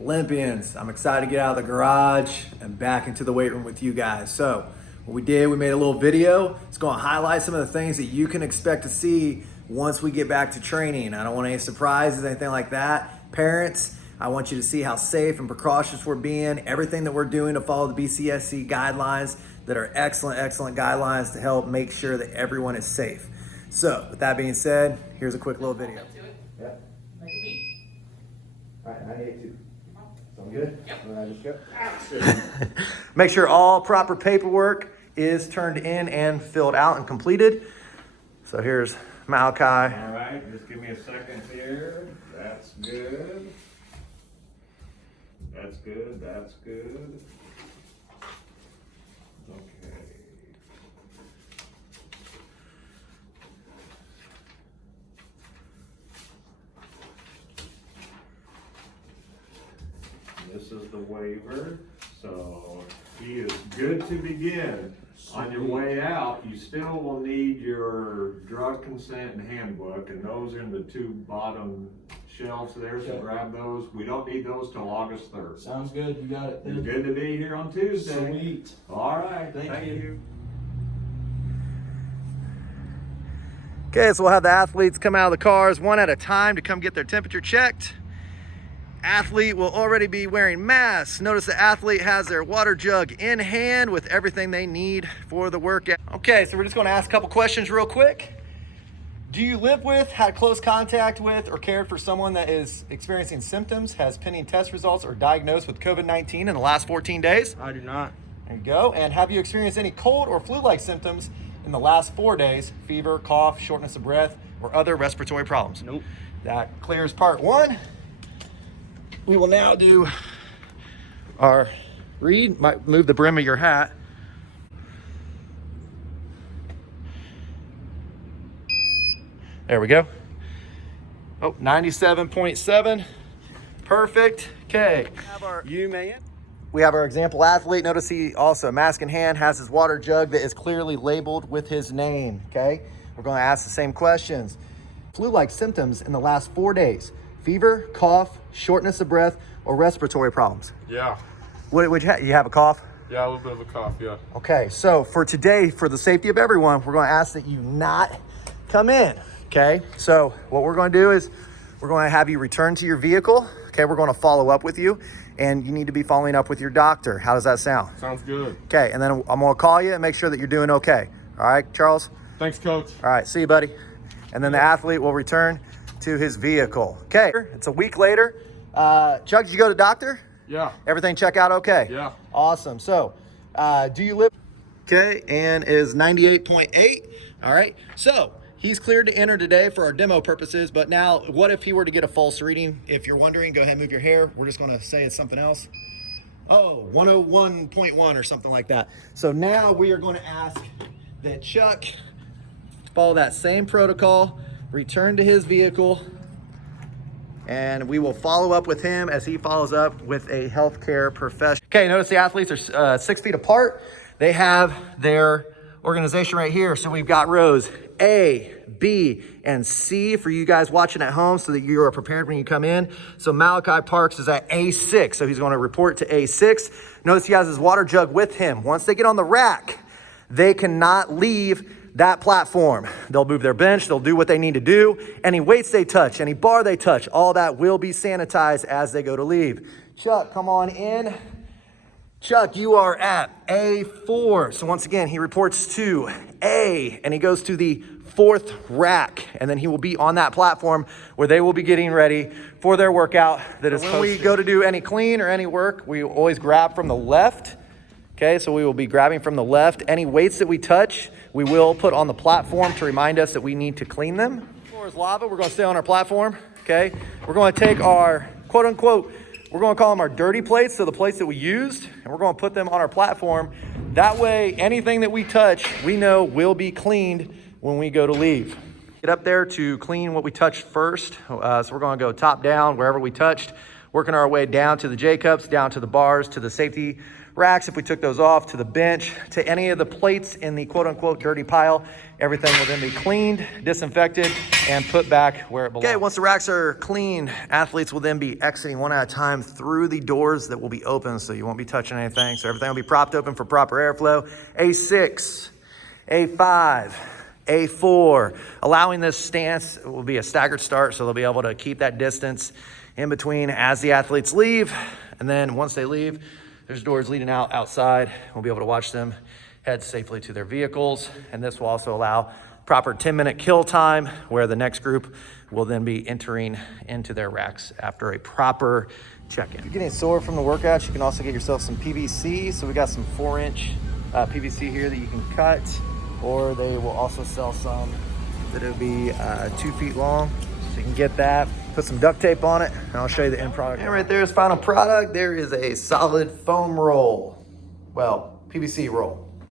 Olympians, I'm excited to get out of the garage and back into the weight room with you guys. So what we did, we made a little video. It's going to highlight some of the things that you can expect to see once we get back to training. I don't want any surprises, anything like that. Parents, I want you to see how safe and precautious we're being, everything that we're doing to follow the BCSC guidelines that are excellent guidelines to help make sure that everyone is safe. So with that being said, here's a quick little video. Yeah. Like a beat. All right, 98.2. Sound good? Yep. All right, let's go. Make sure all proper paperwork is turned in and filled out and completed. So here's Malachi. All right, just give me a second here. That's good. That's good, that's good. Okay. This is the waiver, so he is good to begin. On your way out, you still will need your drug consent and handbook, and those are in the two bottom shelves there, so Okay. grab those. We don't need those till August 3rd. Sounds good, you got it. You're good to be here on Tuesday. Sweet. All right, Thank you. Okay, so we'll have the athletes come out of the cars one at a time to come get their temperature checked. Athlete will already be wearing masks. Notice the athlete has their water jug in hand with everything they need for the workout. Okay, so we're just gonna ask a couple questions real quick. Do you live with, had close contact with, or cared for someone that is experiencing symptoms, has pending test results, or diagnosed with COVID-19 in the last 14 days? I do not. There you go. And have you experienced any cold or flu-like symptoms in the last 4 days? Fever, cough, shortness of breath, or other respiratory problems? Nope. That clears part one. We will now do our read. Might move the brim of your hat. There we go. Oh, 97.7. Perfect. Okay. We have our example athlete. Notice he also, mask in hand, has his water jug that is clearly labeled with his name. Okay. We're going to ask the same questions. Flu-like symptoms in the last 4 days. Fever, cough, shortness of breath, or respiratory problems? Yeah. What would you have? You have a cough? Yeah, a little bit of a cough, yeah. Okay, so for today, for the safety of everyone, we're going to ask that you not come in. Okay, so what we're going to do is we're going to have you return to your vehicle. Okay, we're going to follow up with you, and you need to be following up with your doctor. How does that sound? Sounds good. Okay, and then I'm going to call you and make sure that you're doing okay. All right, Charles? Thanks, Coach. All right, see you, buddy. And then the athlete will return to his vehicle. Okay, it's a week later. Chuck, did you go to doctor? Yeah. Everything check out okay? Yeah. Awesome. So, do you live? Okay, and is 98.8. All right. So, he's cleared to enter today for our demo purposes, but now what if he were to get a false reading? If you're wondering, go ahead and move your hair. We're just going to say it's something else. Oh, 101.1 or something like that. So now we are going to ask that Chuck follow that same protocol, return to his vehicle, and we will follow up with him as he follows up with a healthcare professional. Okay, notice the athletes are 6 feet apart. They have their organization right here. So we've got rows A, B, and C for you guys watching at home so that you are prepared when you come in. So Malachi Parks is at A6, so he's going to report to A6. Notice he has his water jug with him. Once they get on the rack, they cannot leave that platform. They'll move their bench, they'll do what they need to do. Any weights they touch, any bar they touch, all that will be sanitized as they go to leave. Chuck, come on in. Chuck, you are at A4. So once again, he reports to A, and he goes to the 4th rack, and then he will be on that platform where they will be getting ready for their workout that is when we go to do any clean or any work, we always grab from the left. Okay, so we will be grabbing from the left. Any weights that we touch, we will put on the platform to remind us that we need to clean them. The floor is lava. We're going to stay on our platform. Okay, we're going to take our quote unquote, we're going to call them our dirty plates, so the plates that we used, and we're going to put them on our platform. That way, anything that we touch, we know will be cleaned when we go to leave. Get up there to clean what we touched first. So we're going to go top down wherever we touched, working our way down to the J-cups, down to the bars, to the safety racks, if we took those off, to the bench, to any of the plates in the quote unquote dirty pile. Everything will then be cleaned, disinfected, and put back where it belongs. Okay, once the racks are clean, athletes will then be exiting one at a time through the doors that will be open, so you won't be touching anything. So everything will be propped open for proper airflow. A6, A5, A4. Allowing this stance will be a staggered start, so they'll be able to keep that distance in between as the athletes leave. And then once they leave, there's doors leading outside. We'll be able to watch them head safely to their vehicles. And this will also allow proper 10-minute kill time, where the next group will then be entering into their racks after a proper check-in. If you're getting sore from the workouts, you can also get yourself some PVC. So we got some 4-inch PVC here that you can cut, or they will also sell some that'll be 2 feet long. So you can get that, put some duct tape on it, and I'll show you the end product. And right there is final product. There is a solid foam roll. Well, PVC roll.